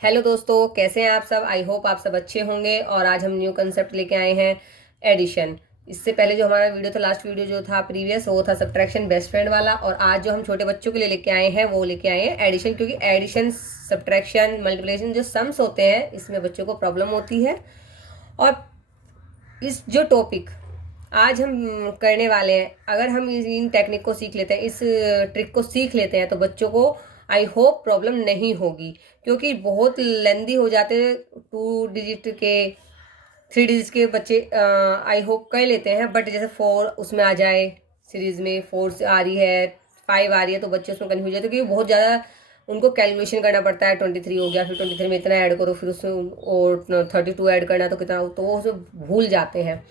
Hello दोस्तों, कैसे हैं आप सब। आई होप आप सब अच्छे होंगे। और आज हम न्यू कंसेप्ट लेके आए हैं, एडिशन। इससे पहले जो हमारा वीडियो था, लास्ट वीडियो जो था प्रीवियस, वो था सब्ट्रैक्शन बेस्ट फ्रेंड वाला। और आज जो हम छोटे बच्चों के लिए लेके आए हैं वो लेके आए हैं एडिशन, क्योंकि एडिशन, सब्ट्रैक्शन, मल्टीप्लिकेशन जो सम्स होते हैं इसमें बच्चों को प्रॉब्लम होती है। और इस जो टॉपिक आज हम करने वाले हैं, अगर हम इन टेक्निक को सीख लेते हैं, इस ट्रिक को सीख लेते हैं, तो बच्चों को आई होप प्रॉब्लम नहीं होगी। क्योंकि बहुत लेंदी हो जाते हैं, 2 डिजिट के, 3 डिजिट के बच्चे आई होप कर लेते हैं, बट जैसे 4 उसमें आ जाए, सीरीज में 4 आ रही है, 5 आ रही है, तो बच्चे उसमें कन्फ्यूज होते हैं, क्योंकि बहुत ज़्यादा उनको कैलकुलेशन करना पड़ता है। 23 हो गया, फिर 23 में इतना ऐड करो, फिर उसमें और 32 ऐड करना, तो कितना, तो वो उसमें भूल जाते हैं,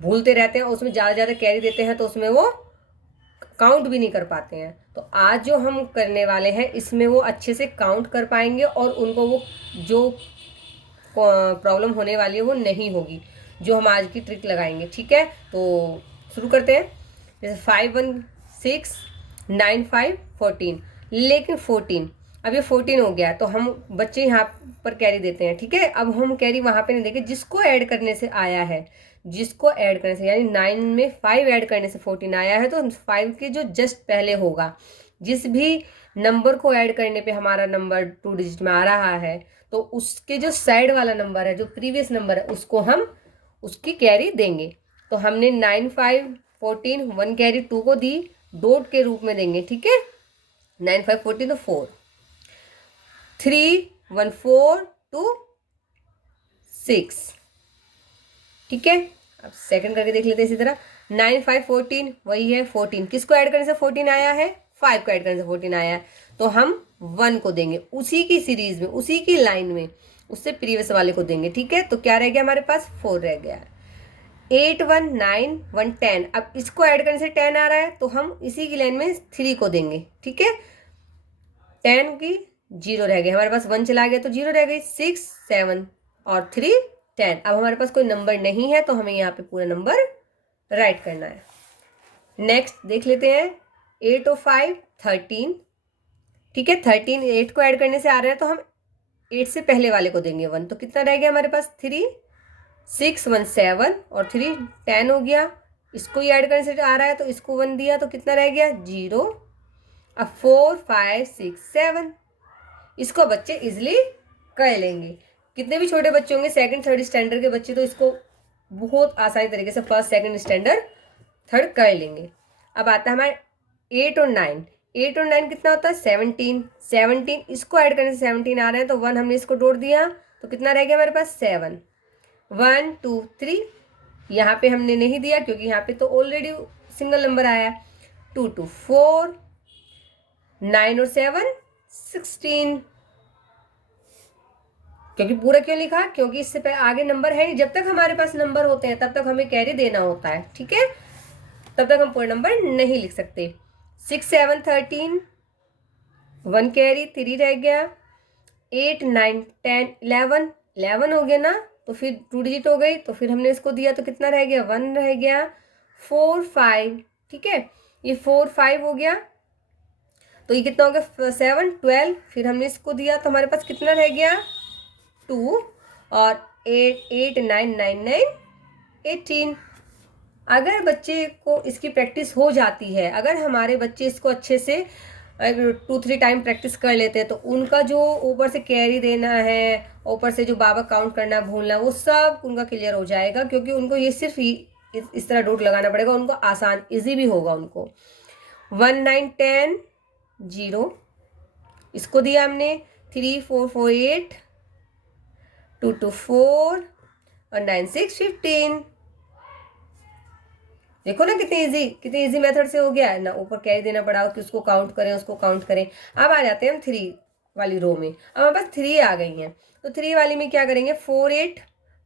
भूलते रहते हैं। उसमें ज़्यादा ज़्यादा कैरी देते हैं, तो उसमें वो काउंट भी नहीं कर पाते हैं। तो आज जो हम करने वाले हैं इसमें वो अच्छे से काउंट कर पाएंगे, और उनको वो जो प्रॉब्लम होने वाली है वो नहीं होगी, जो हम आज की ट्रिक लगाएंगे। ठीक है, तो शुरू करते हैं। जैसे 5 1 6 9 5 14, लेकिन 14, अब ये 14 हो गया, तो हम बच्चे यहाँ पर कैरी देते हैं। ठीक है, अब हम कैरी वहाँ पे नहीं देंगे जिसको ऐड करने से आया है, जिसको ऐड करने से, यानी 9 में 5 ऐड करने से 14 आया है, तो 5 के जो जस्ट पहले होगा, जिस भी नंबर को ऐड करने पे हमारा नंबर 2 डिजिट में आ रहा है, तो उसके जो साइड वाला नंबर है, जो प्रीवियस नंबर है, उसको हम उसकी कैरी देंगे। तो हमने 9 5 14 1 कैरी 2 को दी, डॉट के रूप में देंगे। ठीक है, 9 5 14 तो 4 3 1 4 2 6। ठीक है, अब सेकंड करके देख लेते हैं इसी तरह। 9 5 14 वही है 14, किसको ऐड करने से 14 आया है, 5 को ऐड करने से 14 आया है, तो हम 1 को देंगे उसी की सीरीज में, उसी की लाइन में, उससे प्रीवियस वाले को देंगे। ठीक है, तो क्या रह गया हमारे पास, 4 रह गया। 8 1 9 1 10, अब इसको ऐड करने से 10 आ रहा है, तो हम इसी की लाइन में 3 को देंगे। ठीक है, 10 की 0 रह गए, हमारे पास 1 चला गया तो 0 रह गई। 6 7 और 3 10। अब हमारे पास कोई नंबर नहीं है, तो हमें यहाँ पे पूरा नंबर राइट करना है। नेक्स्ट देख लेते हैं, 8 और 5 13। ठीक है, 13 8 को ऐड करने से आ रहा है, तो हम 8 से पहले वाले को देंगे 1, तो कितना रह गया हमारे पास, 3 6 1 7 और 3 10 हो गया। इसको ही ऐड करने से आ रहा है, तो इसको 1 दिया, तो कितना रह गया, 0। अब 4 5 6 7, इसको बच्चे इजिली कर लेंगे। कितने भी छोटे बच्चे होंगे, सेकंड थर्ड स्टैंडर्ड के बच्चे, तो इसको बहुत आसानी तरीके से फर्स्ट सेकंड स्टैंडर्ड थर्ड कर लेंगे। अब आता है हमारे 8 और 9। 8 और 9 कितना होता है, 17। 17 इसको ऐड करने से 17 आ रहे हैं, तो 1 हमने इसको जोड़ दिया, तो कितना रह गया हमारे पास, 7। 1 2 3, यहाँ पे हमने नहीं दिया क्योंकि यहाँ पे तो ऑलरेडी सिंगल नंबर आया है। 2 2 4, 9 और 7 16। क्योंकि पूरा क्यों लिखा, क्योंकि इससे पहले आगे नंबर है नहीं। जब तक हमारे पास नंबर होते हैं तब तक हमें कैरी देना होता है। ठीक है, तब तक हम पूरा नंबर नहीं लिख सकते। 6 7 13, 1 कैरी 3 रह गया। 8 9 10 11, 11 हो गया ना, तो फिर 2 डिजिट हो गई, तो फिर हमने इसको दिया, तो कितना रह गया, 1 रह गया। 4 5, ठीक है, ये 4 5 हो गया, तो ये कितना हो गया, 7 12, फिर हमने इसको दिया, तो हमारे पास कितना रह गया, 2। और 8 8 9 9 9 18। अगर बच्चे को इसकी प्रैक्टिस हो जाती है, अगर हमारे बच्चे इसको अच्छे से 2 3 टाइम प्रैक्टिस कर लेते हैं, तो उनका जो ऊपर से कैरी देना है, ऊपर से जो बाबा काउंट करना भूलना, वो सब उनका क्लियर हो जाएगा। क्योंकि उनको ये सिर्फ इस तरह डॉट लगाना पड़ेगा, उनको आसान इजी भी होगा उनको। 1 9 10 0, इसको दिया हमने। 3 4 4 8, 2 2 4 और 9 6 15। देखो ना कितनी इजी मेथड से हो गया है ना, ऊपर कैरी देना पड़ा कि उसको काउंट करें, उसको काउंट करें। अब आ जाते हैं हम 3 वाली रो में। अब हमारे पास 3 आ गई हैं, तो 3 वाली में क्या करेंगे, 4 8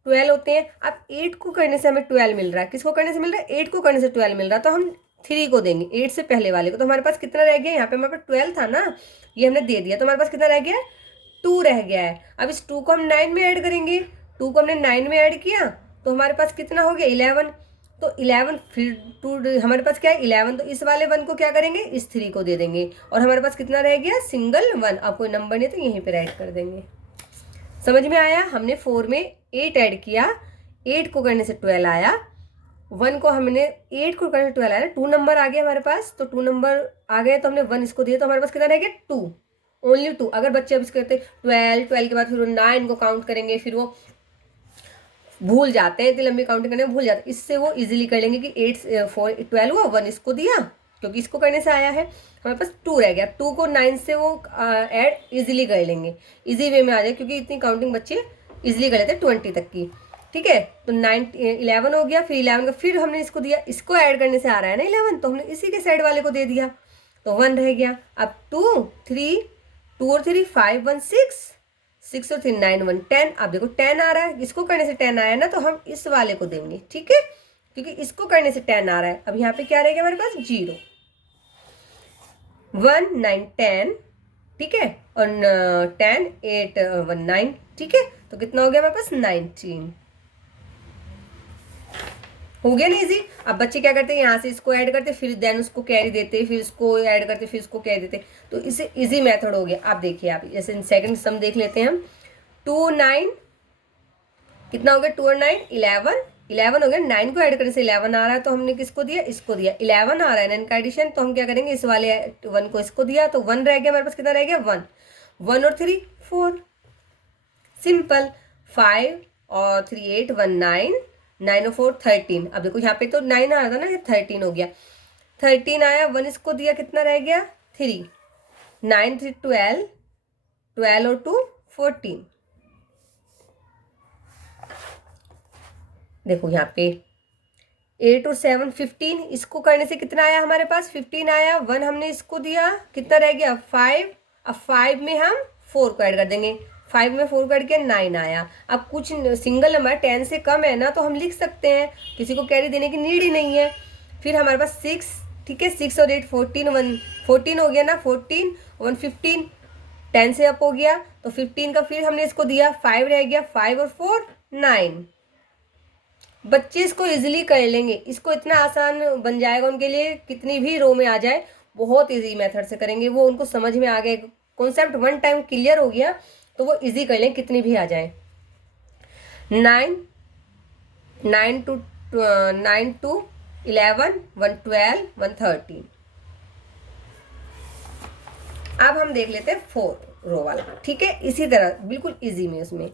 12 होते हैं। अब 8 को करने से हमें 12 मिल रहा है, किसको करने से मिल रहा है, 8 को करने से 12 मिल रहा है, तो हम 3 को देंगे 8 से पहले वाले को। तो हमारे पास कितना रह गया, यहाँ पे हमारे पास 12 था ना, ये हमने दे दिया, तो हमारे पास कितना रह गया, 2 रह गया है। अब इस 2 को हम 9 में ऐड करेंगे, 2 को हमने 9 में ऐड किया, तो हमारे पास कितना हो गया, 11। तो 11, फिर 2 हमारे पास क्या है, 11, तो इस वाले 1 को क्या करेंगे, इस 3 को दे देंगे, और हमारे पास कितना रह गया, सिंगल 1। अब कोई नंबर नहीं तो यहीं पे राइट कर देंगे। समझ में आया? हमने 4 में 8 ऐड किया, 8 को करने से 12 आया, 1 को हमने 8 को करने से 12 आया, 2 नंबर आ गया हमारे पास, तो 2 नंबर आ गए तो हमने 1 इसको दिया, तो हमारे पास कितना रह गया 2, ओनली 2। अगर बच्चे अब इसको करते 12 के बाद फिर वो 9 को काउंट करेंगे, फिर वो भूल जाते हैं, इतनी लंबी काउंटिंग करने में भूल जाते हैं। इससे वो इजीली कर लेंगे कि 8 4 12 हुआ, 1 इसको दिया क्योंकि इसको करने से आया है, हमारे पास 2 रह गया, 2 को 9 से वो ऐड इजीली कर लेंगे, इजी वे में आ जाए, क्योंकि इतनी काउंटिंग बच्चे इजीली कर लेते हैं 20 तक की। ठीक है, तो 11 हो गया, फिर 11 का फिर हमने इसको दिया, इसको ऐड करने से आ रहा है ना 11, तो हमने इसी के साइड वाले को दे दिया, तो 1 रह गया। अब 2 3 2 और 3 5 1 6 और 3 9 1 10। अब देखो 10 आ रहा है, इसको करने से 10 आया ना, तो हम इस वाले को देंगे। ठीक है, क्योंकि इसको करने से 10 आ रहा है। अब यहाँ पे क्या रहेगा हमारे पास 0 1 9 10। ठीक है, और 10 8 1 9। ठीक है, तो कितना हो गया हमारे पास 19 हो गया ना इजी। अब बच्चे क्या करते हैं, यहाँ से इसको ऐड करते, फिर देन उसको कैरी देते, फिर इसको ऐड करते, फिर इसको कैरी देते, तो इससे इजी मेथड हो गया। आप देखिए, आप जैसे सेकंड सम देख लेते हैं हम। 2 9 कितना हो गया, 2 और 9 11 11 हो गया, 9 को ऐड करने से 11 आ रहा है, तो हमने किसको दिया, इसको दिया, 11 आ रहा है 9 का एडिशन, तो हम क्या करेंगे, इस वाले 1 को इसको दिया, तो 1 रह गया हमारे पास, कितना रह गया 1 1 और 3 4, सिंपल। 5 और 3 8 1 9 9 और 4 13। अब देखो यहाँ पे तो 9 आ रहा था ना, 13 हो गया, 13 आया, 1 इसको दिया, कितना रह गया 3 9 3 12 12 और 2 14। देखो यहाँ पे 8 और 7 15, इसको करने से कितना आया हमारे पास 15 आया, 1 हमने इसको दिया, कितना रह गया 5। अब 5 में हम 4 को ऐड कर देंगे, 5 में 4 कर के 9 आया। अब कुछ सिंगल नंबर 10 से कम है ना, तो हम लिख सकते हैं, किसी को कैरी देने की नीड ही नहीं है। फिर हमारे पास 6, ठीक है, 6 और 8 14 1 14 हो गया ना, 14 1 15, 10 से अप हो गया, तो 15 का फिर हमने इसको दिया, 5 रह गया, 5 और 4 9। बच्चे इसको इजीली कर लेंगे, इसको इतना आसान बन जाएगा उनके लिए, कितनी भी रो में आ जाए, बहुत इजी मेथड से करेंगे वो, उनको समझ में आ गया, कॉन्सेप्ट 1 टाइम क्लियर हो गया, तो वो इजी कर लें, कितनी भी आ जाए। 9 9 टू 9 टू 11 1 12 1 13। अब हम देख लेते हैं 4 रो वाला। ठीक है, इसी तरह बिल्कुल इजी में, उसमें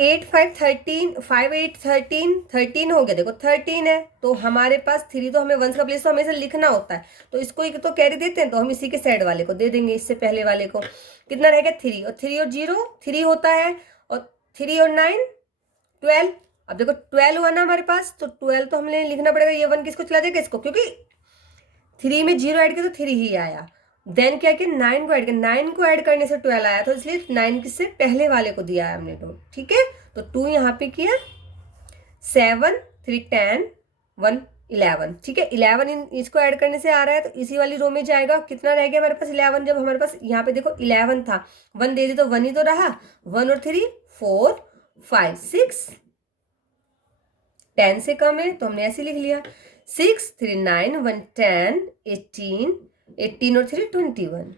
8 5 13 5 8 13 13 हो गया, देखो 13 है, तो हमारे पास 3, तो हमें 1 का प्लेस तो हमेशा लिखना होता है, तो इसको एक तो कैरी देते हैं, तो हम इसी के साइड वाले को दे देंगे, इससे पहले वाले को। कितना रहेगा 3 और 0 3 होता है, और 3 और 9 12। अब देखो 12 हुआ ना हमारे पास, तो 12 तो हमने लिखना पड़ेगा, ये 1 किसको चला जाएगा, इसको, क्योंकि 3 में 0 ऐड किया तो 3 ही आया। देन क्या किया, 9 को ऐड किया, 9 को ऐड करने से 12 आया, तो इसलिए 9 किससे पहले वाले को दिया है हमने, तो ठीक है, तो 2 यहाँ पे किया, 7 3 10 1 11। ठीक है, 11 इसको ऐड करने से आ रहा है, तो इसी वाली रो में जाएगा। कितना रह गया हमारे पास 11, जब हमारे पास यहाँ पे देखो 11 था, 1 दे दी तो 1 ही तो रहा, 1 और 3 4 5 6, 10 से कम है तो हमने ऐसे लिख लिया, 6 3 9 1 10 18 18 और 3 21।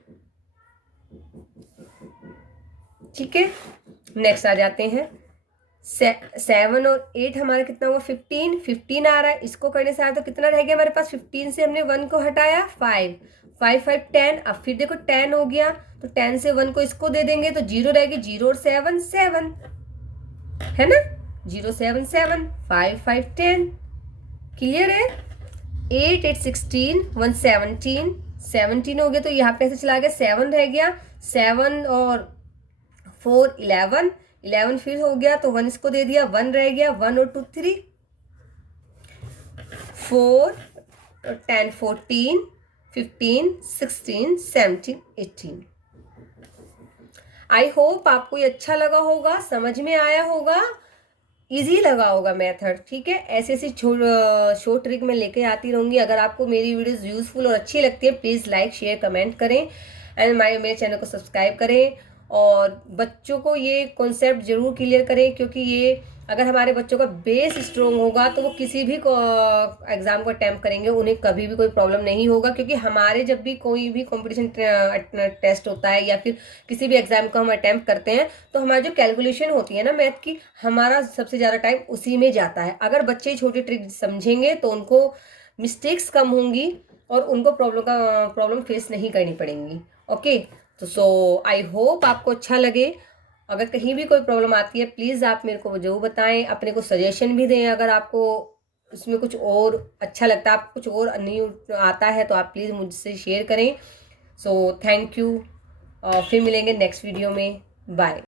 ठीक है, नेक्स्ट आ जाते हैं 7 और 8, हमारा कितना हुआ 15 15 आ रहा है, इसको करने से आ रहा, तो कितना रह गया हमारे पास 15 से हमने 1 को हटाया, 5 5 5 10। अब फिर देखो 10 हो गया, तो 10 से 1 को इसको दे देंगे, तो 0 रहेगी, 0 और 7 7 है ना, 0 7 7 5 5 10। क्लियर है। 8 8 16 1 17 17 हो गया, तो यहाँ पे ऐसे चला गया, 7 रह गया, 7 और 4 11 11 फिर हो गया, तो 1 इसको दे दिया, 1 रह गया, 1 और 2 3 4 10 14 15 16 17 18। आई होप आपको ये अच्छा लगा होगा, समझ में आया होगा, इजी लगा होगा मेथड। ठीक है, ऐसे ऐसी शॉर्ट ट्रिक में लेके आती रहूँगी। अगर आपको मेरी वीडियोस यूजफुल और अच्छी लगती है, प्लीज़ लाइक शेयर कमेंट करें एंड मेरे चैनल को सब्सक्राइब करें, और बच्चों को ये कॉन्सेप्ट ज़रूर क्लियर करें, क्योंकि ये अगर हमारे बच्चों का बेस स्ट्रोंग होगा तो वो किसी भी एग्ज़ाम को अटैम्प्ट करेंगे, उन्हें कभी भी कोई प्रॉब्लम नहीं होगा। क्योंकि हमारे जब भी कोई भी कंपटीशन टेस्ट होता है या फिर किसी भी एग्ज़ाम को हम अटैम्प्ट करते हैं, तो हमारी जो कैलकुलेशन होती है ना मैथ की, हमारा सबसे ज़्यादा टाइम उसी में जाता है। अगर बच्चे छोटी ट्रिक समझेंगे तो उनको मिस्टेक्स कम होंगी और उनको प्रॉब्लम फेस नहीं करनी पड़ेंगी। ओके, तो सो आई होप आपको अच्छा लगे। अगर कहीं भी कोई प्रॉब्लम आती है प्लीज़ आप मेरे को ज़रूर बताएं, अपने को सजेशन भी दें। अगर आपको उसमें कुछ और अच्छा लगता है, आपको कुछ और नहीं आता है, तो आप प्लीज़ मुझसे शेयर करें। सो थैंक यू, फिर मिलेंगे नेक्स्ट वीडियो में। बाय।